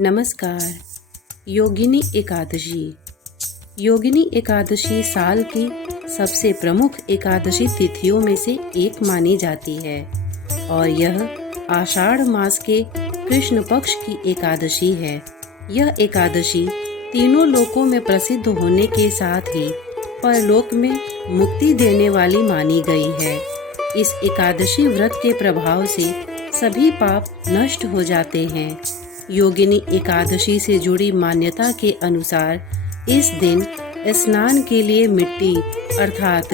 नमस्कार। योगिनी एकादशी। योगिनी एकादशी साल की सबसे प्रमुख एकादशी तिथियों में से एक मानी जाती है और यह आषाढ़ मास के कृष्ण पक्ष की एकादशी है। यह एकादशी तीनों लोकों में प्रसिद्ध होने के साथ ही परलोक में मुक्ति देने वाली मानी गई है। इस एकादशी व्रत के प्रभाव से सभी पाप नष्ट हो जाते हैं। योगिनी एकादशी से जुड़ी मान्यता के अनुसार इस दिन स्नान के लिए मिट्टी अर्थात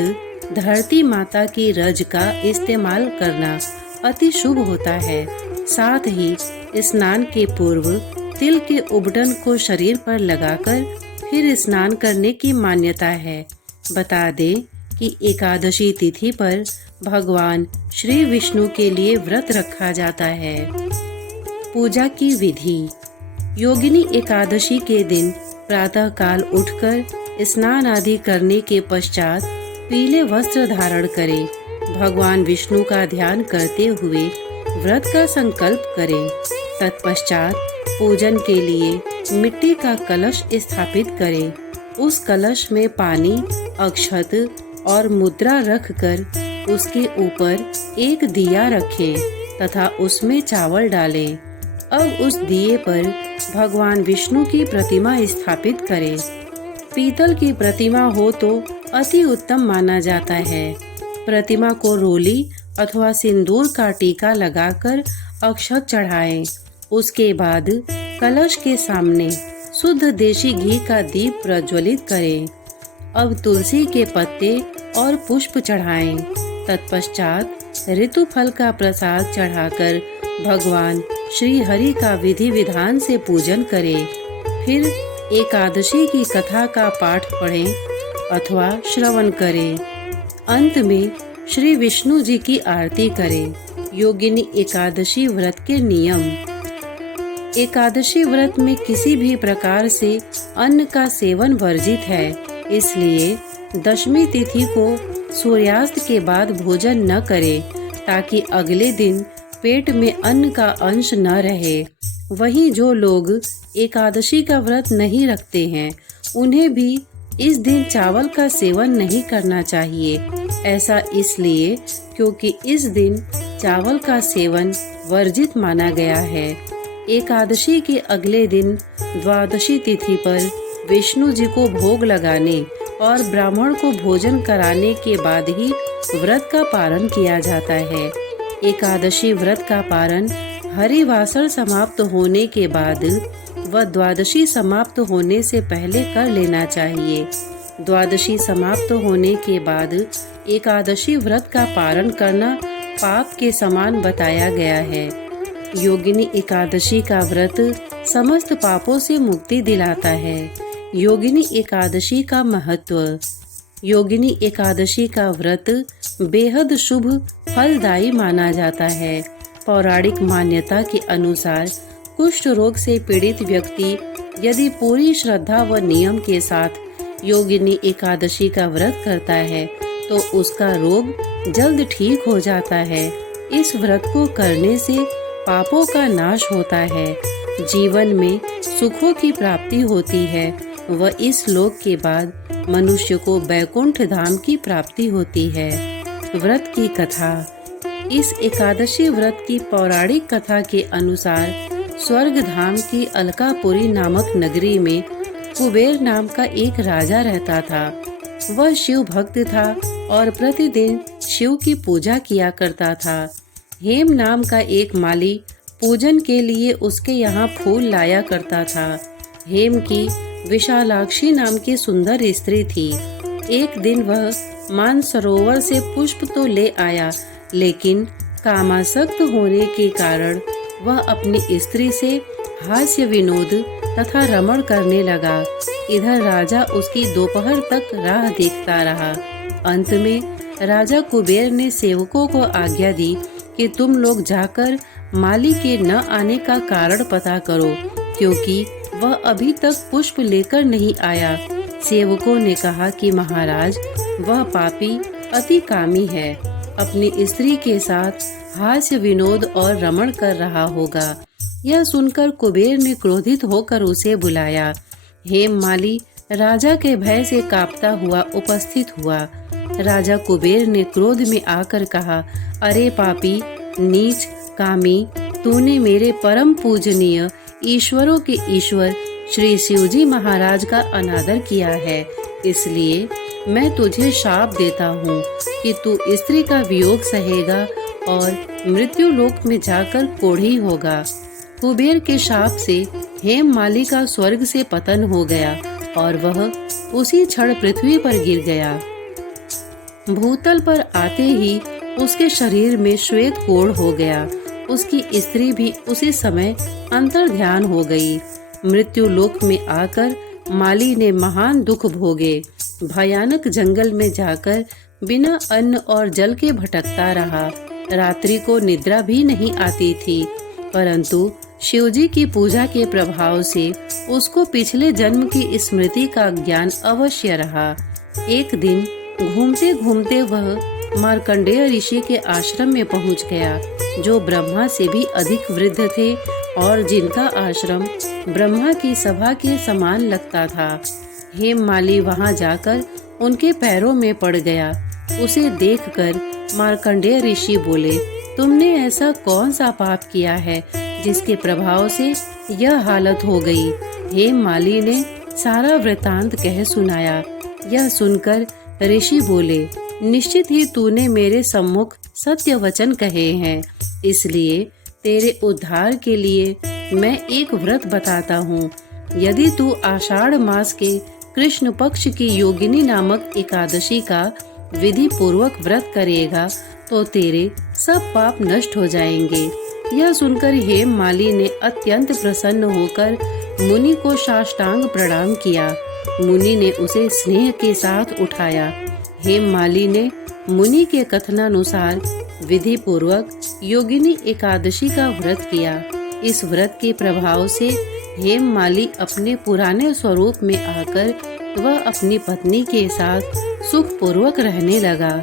धरती माता की रज का इस्तेमाल करना अति शुभ होता है। साथ ही स्नान के पूर्व तिल के उबटन को शरीर पर लगाकर फिर स्नान करने की मान्यता है। बता दें कि एकादशी तिथि पर भगवान श्री विष्णु के लिए व्रत रखा जाता है। पूजा की विधि। योगिनी एकादशी के दिन प्रातः काल उठकर स्नान आदि करने के पश्चात पीले वस्त्र धारण करें। भगवान विष्णु का ध्यान करते हुए व्रत का संकल्प करें। तत्पश्चात पूजन के लिए मिट्टी का कलश स्थापित करें। उस कलश में पानी, अक्षत और मुद्रा रखकर उसके ऊपर एक दिया रखें तथा उसमें चावल डालें। अब उस दिए पर भगवान विष्णु की प्रतिमा स्थापित करें। पीतल की प्रतिमा हो तो अति उत्तम माना जाता है। प्रतिमा को रोली अथवा सिंदूर का टीका लगाकर अक्षत चढ़ाएं। उसके बाद कलश के सामने शुद्ध देशी घी का दीप प्रज्वलित करें। अब तुलसी के पत्ते और पुष्प चढ़ाएं। तत्पश्चात ऋतु फल का प्रसाद चढ़ाकर भगवान श्री हरि का विधि विधान से पूजन करें। फिर एकादशी की कथा का पाठ पढ़ें अथवा श्रवण करें। अंत में श्री विष्णु जी की आरती करें। योगिनी एकादशी व्रत के नियम। एकादशी व्रत में किसी भी प्रकार से अन्न का सेवन वर्जित है, इसलिए दशमी तिथि को सूर्यास्त के बाद भोजन न करें ताकि अगले दिन पेट में अन्न का अंश न रहे। वहीं जो लोग एकादशी का व्रत नहीं रखते हैं उन्हें भी इस दिन चावल का सेवन नहीं करना चाहिए। ऐसा इसलिए क्योंकि इस दिन चावल का सेवन वर्जित माना गया है। एकादशी के अगले दिन द्वादशी तिथि पर विष्णु जी को भोग लगाने और ब्राह्मण को भोजन कराने के बाद ही व्रत का पारण किया जाता है। एकादशी व्रत का पारण हरिवासर समाप्त होने के बाद व द्वादशी समाप्त होने से पहले कर लेना चाहिए। द्वादशी समाप्त होने के बाद एकादशी व्रत का पारण करना पाप के समान बताया गया है। योगिनी एकादशी का व्रत समस्त पापों से मुक्ति दिलाता है। योगिनी एकादशी का महत्व। योगिनी एकादशी का व्रत बेहद शुभ फलदायी माना जाता है। पौराणिक मान्यता के अनुसार कुष्ठ रोग से पीड़ित व्यक्ति यदि पूरी श्रद्धा व नियम के साथ योगिनी एकादशी का व्रत करता है तो उसका रोग जल्द ठीक हो जाता है। इस व्रत को करने से पापों का नाश होता है, जीवन में सुखों की प्राप्ति होती है व इस लोक के बाद मनुष्य को बैकुंठ धाम की प्राप्ति होती है। व्रत की कथा। इस एकादशी व्रत की पौराणिक कथा के अनुसार स्वर्ग धाम की अलकापुरी नामक नगरी में कुबेर नाम का एक राजा रहता था। वह शिव भक्त था और प्रतिदिन शिव की पूजा किया करता था। हेम नाम का एक माली पूजन के लिए उसके यहाँ फूल लाया करता था। हेम की विशालाक्षी नाम की सुंदर स्त्री थी। एक दिन वह मानसरोवर से पुष्प तो ले आया, लेकिन कामासक्त होने के कारण वह अपनी स्त्री से हास्य विनोद तथा रमण करने लगा। इधर राजा उसकी दोपहर तक राह देखता रहा। अंत में राजा कुबेर ने सेवकों को आज्ञा दी कि तुम लोग जाकर माली के न आने का कारण पता करो, क्योंकि वह अभी तक पुष्प लेकर नहीं आया। सेवकों ने कहा कि महाराज, वह पापी अति कामी है, अपनी स्त्री के साथ हास्य विनोद और रमण कर रहा होगा। यह सुनकर कुबेर ने क्रोधित होकर उसे बुलाया। हेममाली राजा के भय से कांपता हुआ उपस्थित हुआ। राजा कुबेर ने क्रोध में आकर कहा, अरे पापी, नीच, कामी, तूने मेरे परम पूजनीय ईश्वरों के ईश्वर श्री शिवजी महाराज का अनादर किया है। इसलिए मैं तुझे शाप देता हूँ कि तू स्त्री का वियोग सहेगा और मृत्यु लोक में जाकर कोढ़ी होगा। कुबेर के शाप से हेममाली का स्वर्ग से पतन हो गया और वह उसी क्षण पृथ्वी पर गिर गया। भूतल पर आते ही उसके शरीर में श्वेत कोढ़ हो गया। उसकी स्त्री भी उसी समय अंतर्ध्यान हो गई। मृत्यु लोक में आकर माली ने महान दुख भोगे। भयानक जंगल में जाकर बिना अन्न और जल के भटकता रहा। रात्रि को निद्रा भी नहीं आती थी, परंतु शिवजी की पूजा के प्रभाव से उसको पिछले जन्म की स्मृति का ज्ञान अवश्य रहा। एक दिन घूमते घूमते वह मार्कंडेय ऋषि के आश्रम में पहुंच गया, जो ब्रह्मा से भी अधिक वृद्ध थे और जिनका आश्रम ब्रह्मा की सभा के समान लगता था। हेममाली वहां जाकर उनके पैरों में पड़ गया। उसे देखकर मार्कंडेय ऋषि बोले, तुमने ऐसा कौन सा पाप किया है जिसके प्रभाव से यह हालत हो गई? हेममाली ने सारा वृतांत कह सुनाया। यह सुनकर ऋषि बोले, निश्चित ही तूने मेरे सम्मुख सत्य वचन कहे हैं, इसलिए तेरे उद्धार के लिए मैं एक व्रत बताता हूँ। यदि तू आषाढ़ मास के कृष्ण पक्ष की योगिनी नामक एकादशी का विधि पूर्वक व्रत करेगा तो तेरे सब पाप नष्ट हो जाएंगे। यह सुनकर हेममाली ने अत्यंत प्रसन्न होकर मुनि को साष्टांग प्रणाम किया। मुनि ने उसे स्नेह के साथ उठाया। हेममाली ने मुनि के कथनानुसार विधि पूर्वक योगिनी एकादशी का व्रत किया। इस व्रत के प्रभाव से हेममाली अपने पुराने स्वरूप में आकर वह अपनी पत्नी के साथ सुख पूर्वक रहने लगा।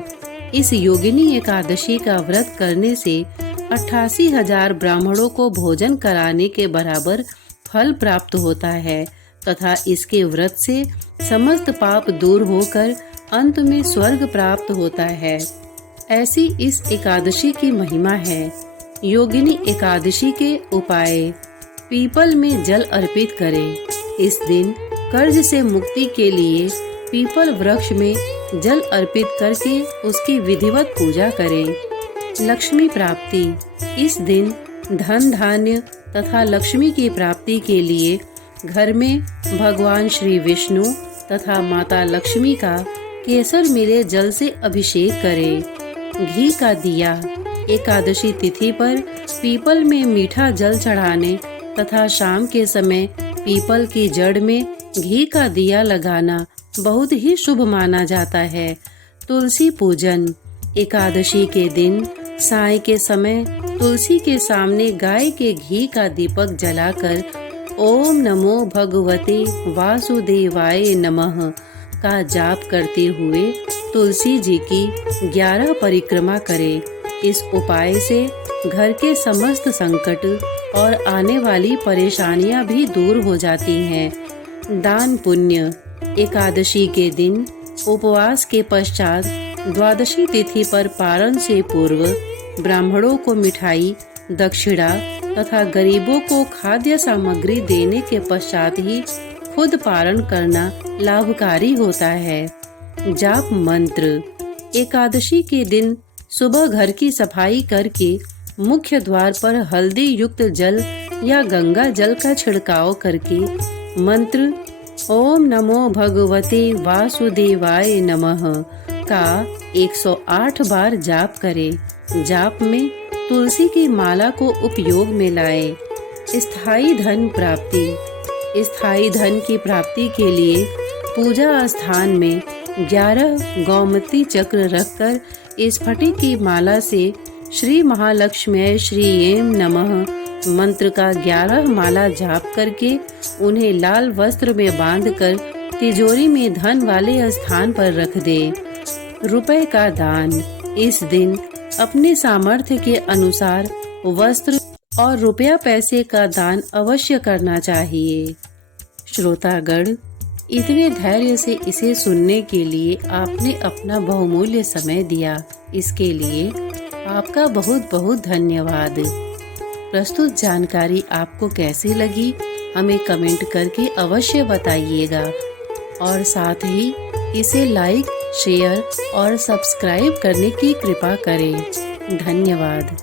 इस योगिनी एकादशी का व्रत करने से 88,000 ब्राह्मणों को भोजन कराने के बराबर फल प्राप्त होता है तथा इसके व्रत से समस्त पाप दूर होकर अंत में स्वर्ग प्राप्त होता है। ऐसी इस एकादशी की महिमा है। योगिनी एकादशी के उपाय: पीपल में जल अर्पित करें। इस दिन कर्ज से मुक्ति के लिए पीपल वृक्ष में जल अर्पित करके उसकी विधिवत पूजा करें। लक्ष्मी प्राप्ति: इस दिन धन धान्य तथा लक्ष्मी की प्राप्ति के लिए घर में भगवान श्री विष्णु तथा माता लक्ष्मी का केसर मिले जल से अभिषेक करें। घी का दिया: एकादशी तिथि पर पीपल में मीठा जल चढ़ाने तथा शाम के समय पीपल की जड़ में घी का दिया लगाना बहुत ही शुभ माना जाता है। तुलसी पूजन: एकादशी के दिन साय के समय तुलसी के सामने गाय के घी का दीपक जलाकर ओम नमो भगवते वासुदेवाय नमः का जाप करते हुए तुलसी जी की 11 परिक्रमा करें। इस उपाय से घर के समस्त संकट और आने वाली परेशानियां भी दूर हो जाती हैं। दान पुण्य: एकादशी के दिन उपवास के पश्चात द्वादशी तिथि पर पारण से पूर्व ब्राह्मणों को मिठाई, दक्षिणा तथा गरीबों को खाद्य सामग्री देने के पश्चात ही खुद पारण करना लाभकारी होता है। जाप मंत्र: एकादशी के दिन सुबह घर की सफाई करके मुख्य द्वार पर हल्दी युक्त जल या गंगा जल का छिड़काव करके मंत्र ओम नमो भगवते वासुदेवाय नमः का 108 बार जाप करें। जाप में तुलसी की माला को उपयोग में लाएं। स्थायी धन प्राप्ति: स्थायी धन की प्राप्ति के लिए पूजा स्थान में 11 गौमती चक्र रखकर स्फटिक की माला से श्री महालक्ष्मी श्री एम नमः मंत्र का 11 माला जाप करके उन्हें लाल वस्त्र में बांधकर तिजोरी में धन वाले स्थान पर रख दे। रुपए का दान: इस दिन अपने सामर्थ्य के अनुसार वस्त्र और रुपया पैसे का दान अवश्य करना चाहिए। श्रोतागण, इतने धैर्य से इसे सुनने के लिए आपने अपना बहुमूल्य समय दिया, इसके लिए आपका बहुत बहुत धन्यवाद। प्रस्तुत जानकारी आपको कैसी लगी हमें कमेंट करके अवश्य बताइएगा और साथ ही इसे लाइक, शेयर और सब्सक्राइब करने की कृपा करें। धन्यवाद।